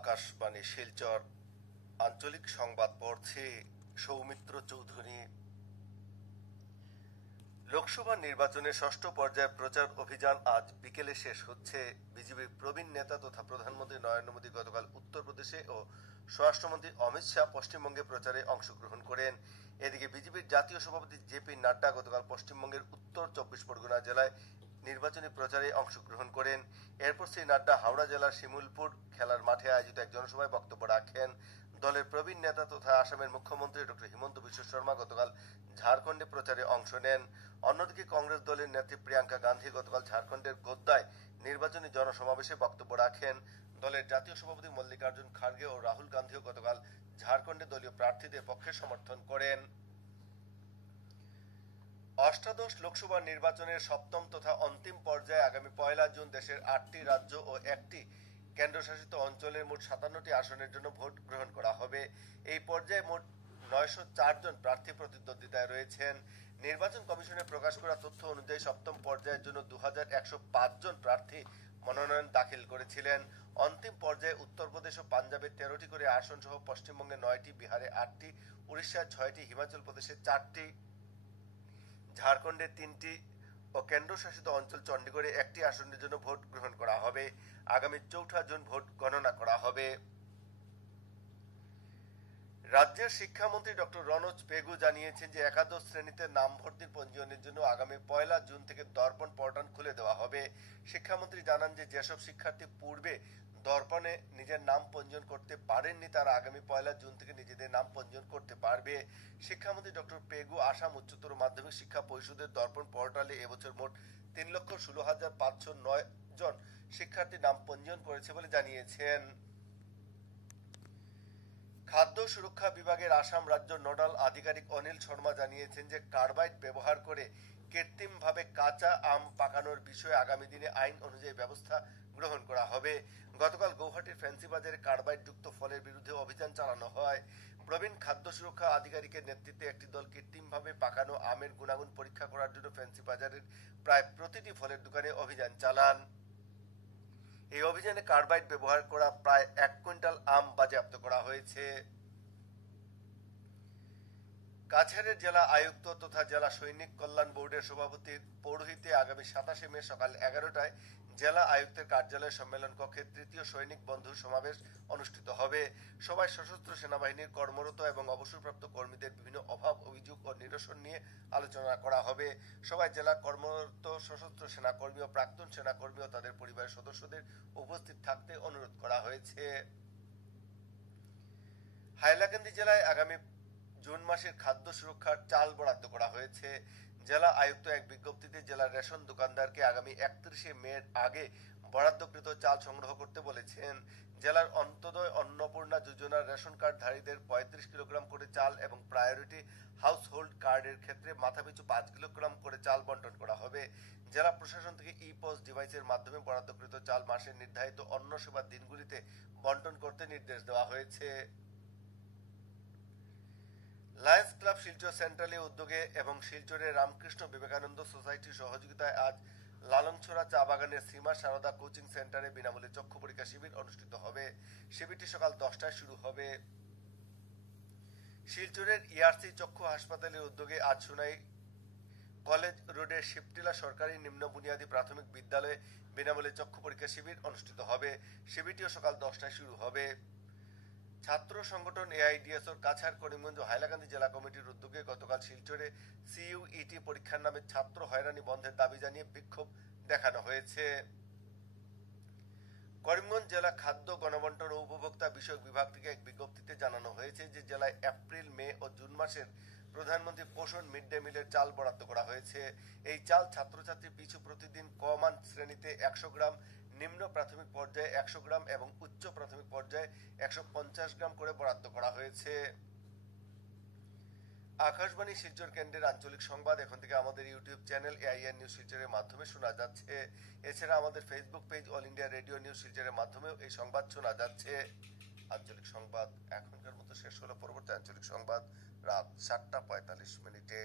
আকাশবাণী শিলচর আঞ্চলিক সংবাদ পড়ছে সৌমিত্র চৌধুরী। লোকসভা নির্বাচনের ষষ্ঠ পর্যায়ের প্রচার অভিযান আজ বিকেলে শেষ হচ্ছে। বিজেপির প্রবীণ নেতা তথা প্রধানমন্ত্রী নরেন্দ্র মোদী গতকাল উত্তরপ্রদেশে ও স্বরাষ্ট্রমন্ত্রী অমিত শাহ পশ্চিমবঙ্গে প্রচারে অংশগ্রহণ করেন। এদিকে বিজেপির জাতীয় সভাপতি জেপি নাড্ডা গতকাল পশ্চিমবঙ্গের উত্তর 24 পরগনা জেলায় নির্বাচনী প্রচারে অংশগ্রহণ করেন। এরপর শ্রী নাড্ডা হাওড়া জেলার শিমুলপুর খেলার মাঠে আয়োজিত এক জনসভায় বক্তব্য রাখেন। দলের প্রবীণ নেতা তথা আসামের মুখ্যমন্ত্রী ডক্টর হিমন্ত বিশ্ব শর্মা গতকাল ঝাড়খণ্ডে প্রচারে অংশ নেন। অন্যদিকে কংগ্রেস দলের নেত্রী প্রিয়াঙ্কা গান্ধী গতকাল ঝাড়খণ্ডের গোদ্দায় নির্বাচনী জনসমাবেশে বক্তব্য রাখেন। দলের জাতীয় সভাপতি মল্লিকার্জুন খাড়গে ও রাহুল গান্ধীও গতকাল ঝাড়খণ্ডে দলীয় প্রার্থীদের পক্ষে সমর্থন করেন। অষ্টাদশ লোকসভা নির্বাচনের সপ্তম তথা অন্তিম পর্যায়ে আগামী 1 জুন দেশের 8টি রাজ্য ও একটি কেন্দ্রশাসিত অঞ্চলের মোট 57টি আসনের জন্য ভোট গ্রহণ করা হবে। এই পর্যায়ে মোট 904 জন প্রার্থী প্রতিদ্বন্দ্বিতায় রয়েছেন। নির্বাচন কমিশনের প্রকাশ করা তথ্য অনুযায়ী সপ্তম পর্যায়ের জন্য 2105 জন প্রার্থী মনোনয়ন দাখিল করেছিলেন। অন্তিম পর্যায়ে উত্তরপ্রদেশ ও পাঞ্জাবের 13টি করে আসন সহ পশ্চিমবঙ্গে 9টি, বিহারে 8টি, উড়িষ্যার 6টি, হিমাচল প্রদেশে 4টি, ঝাড়খণ্ডে 3টি ও কেন্দ্রশাসিত অঞ্চল চণ্ডীগড়ে 1টি আসনের জন্য ভোট গ্রহণ করা হবে। আগামী 4 জুন ভোট গণনা করা হবে। রাজ্যের শিক্ষামন্ত্রী ডক্টর রনোজ পেগু জানিয়েছেন যে একাদশ শ্রেণীতে নাম ভর্তির পঞ্জীয়নের জন্য আগামী 1 জুন থেকে দর্পণ পোর্টাল খুলে দেওয়া হবে। শিক্ষামন্ত্রী জানান যে যেসব শিক্ষার্থী পূর্বে দর্পণে নিজের নাম পঞ্জীয়ন করতে পারেননি তারা আগামী 1 জুন থেকে নিজেদের নাম পঞ্জীয়ন করতে পারবে। শিক্ষামন্ত্রী ডক্টর পেগু আসাম উচ্চতর মাধ্যমিক শিক্ষা পরিষদের দর্পণ পোর্টালে এবছর মোট 3,16,509 জন শিক্ষার্থী নাম পঞ্জীয়ন করেছে বলে জানিয়েছেন। খাদ্য সুরক্ষা বিভাগের আসাম রাজ্য নোডাল আধিকারিক অনিল শর্মা জানিয়েছেন যে কার্বাইড ব্যবহার করে কৃত্রিমভাবে কাঁচা আম পাকানোর বিষয়ে আগামী দিনে আইন অনুযায়ী ব্যবস্থা গ্রহণ করা হবে। গতকাল গৌহাটির ফ্যান্সি বাজারে কার্বাইড যুক্ত ফলের বিরুদ্ধে অভিযান চালানো হয়। প্রবীণ খাদ্য সুরক্ষা আধিকারিকের নেতৃত্বে একটি দল কৃত্রিমভাবে পাকানো আমের গুণাগুণ পরীক্ষা করার জন্য ফ্যান্সি বাজারের প্রায় প্রতিটি ফলের দোকানে অভিযান চালান। এই অভিযানে কার্বাইড ব্যবহার করা প্রায় 1 কুইন্টাল আম বাজেয়াপ্ত করা হয়েছে। কাছাড়ের জেলা আয়ুক্ত তথা জেলা সৈনিক কল্যাণ বোর্ডের সভাপতির পৌরোহিত্যে আগামী 27 মে সকাল 11টায় জেলা আয়ুক্তের কার্যালয় সম্মেলন কক্ষে 3য় সৈনিক বন্ধু সমাবেশ অনুষ্ঠিত হবে। সভায় সশস্ত্র সেনাবাহিনীর কর্মরত এবং অবসরপ্রাপ্ত কর্মীদের বিভিন্ন অভাব অভিযোগ ও নিরসন নিয়ে আলোচনা করা হবে। সভায় জেলা কর্মরত সশস্ত্র সেনাকর্মী ও প্রাক্তন সেনাকর্মী ও তাদের পরিবারের সদস্যদের উপস্থিত থাকতে অনুরোধ করা হয়েছে। হাইলাকান্দি জেলায় আগামী জুন মাসের খাদ্য সুরক্ষার চাল বরাদ্দ করা হয়েছে। জেলা আয়ুক্ত এক বিজ্ঞপ্তিতে জেলার রেশন দোকানদারকে আগামী 31 মের আগে বরাদ্দকৃত চাল সংগ্রহ করতে বলেছেন। জেলার অন্তোদয় অন্নপূর্ণা যোজনার রেশন কার্ডধারীদের 35 কিলোগ্রাম করে চাল এবং প্রায়োরিটি হাউস হোল্ড কার্ডের ক্ষেত্রে মাথাপিছু 5 কিলোগ্রাম করে চাল বন্টন করা হবে। জেলা প্রশাসন থেকে ই-পস ডিভাইসের মাধ্যমে বরাদ্দকৃত চাল মাসের নির্ধারিত অন্ন সেবার দিনগুলিতে বন্টন করতে নির্দেশ দেওয়া হয়েছে। লায়ন্স ক্লাব শিলচর সেন্ট্রালের উদ্যোগে এবং শিলচরের রামকৃষ্ণ বিবেকানন্দ সোসাইটির সহযোগিতায় আজ লালংছড়া চা বাগানের শ্রীমা সারদা কোচিং সেন্টারে বিনামূল্যে চক্ষু পরীক্ষা শিবির অনুষ্ঠিত হবে। শিবিরটি সকাল 10টায় শুরু হবে। শিলচরের ইআরসি চক্ষু হাসপাতালের উদ্যোগে আজ সোনাই কলেজ রোডের শিবটিলা সরকারি নিম্ন বুনিয়াদী প্রাথমিক বিদ্যালয়ে বিনামূল্যে চক্ষু পরীক্ষা শিবির অনুষ্ঠিত হবে। শিবিরটিও সকাল 10টায় শুরু হবে। ছাত্র সংগঠন এআইডিএসওর কাছাড়, করিমগঞ্জ ও হাইলাকান্দি জেলা কমিটির উদ্যোগে গতকাল শিলচরে সিইউইটি পরীক্ষার নামে ছাত্র হয়রানি বন্ধের দাবি জানিয়ে বিক্ষোভ দেখানো হয়েছে। করিমগঞ্জ জেলা খাদ্য গণবন্টন ও উপভোক্তা বিষয়ক বিভাগ থেকে এক বিজ্ঞপ্তিতে জানানো হয়েছে যে জেলায় এপ্রিল, মে ও জুন মাসের প্রধানমন্ত্রী পোষণ মিড ডে মিলের চাল বরাদ্দ করা হয়েছে। এই চাল ছাত্রছাত্রী পিছু প্রতিদিন ক-মান শ্রেণীতে 100 গ্রাম, নিম্ন প্রাথমিক পর্যায়ে 100 গ্রাম এবং উচ্চ প্রাথমিক পর্যায়ে 150 গ্রাম করে বরাদ্দ করা হয়েছে। আকাশবাণী শিলচর কেন্দ্রের আঞ্চলিক সংবাদ এখন থেকে আমাদের ইউটিউব চ্যানেল এআইআর নিউজ শিলচরের মাধ্যমে শোনা যাচ্ছে। এছাড়া আমাদের Facebook page all India radio news শিলচরের মাধ্যমেও এই সংবাদ শোনা যাচ্ছে। আঞ্চলিক সংবাদ এখনকার মতো শেষ হলো। পরবর্তী আঞ্চলিক সংবাদ রাত 7টা 45 মিনিটে।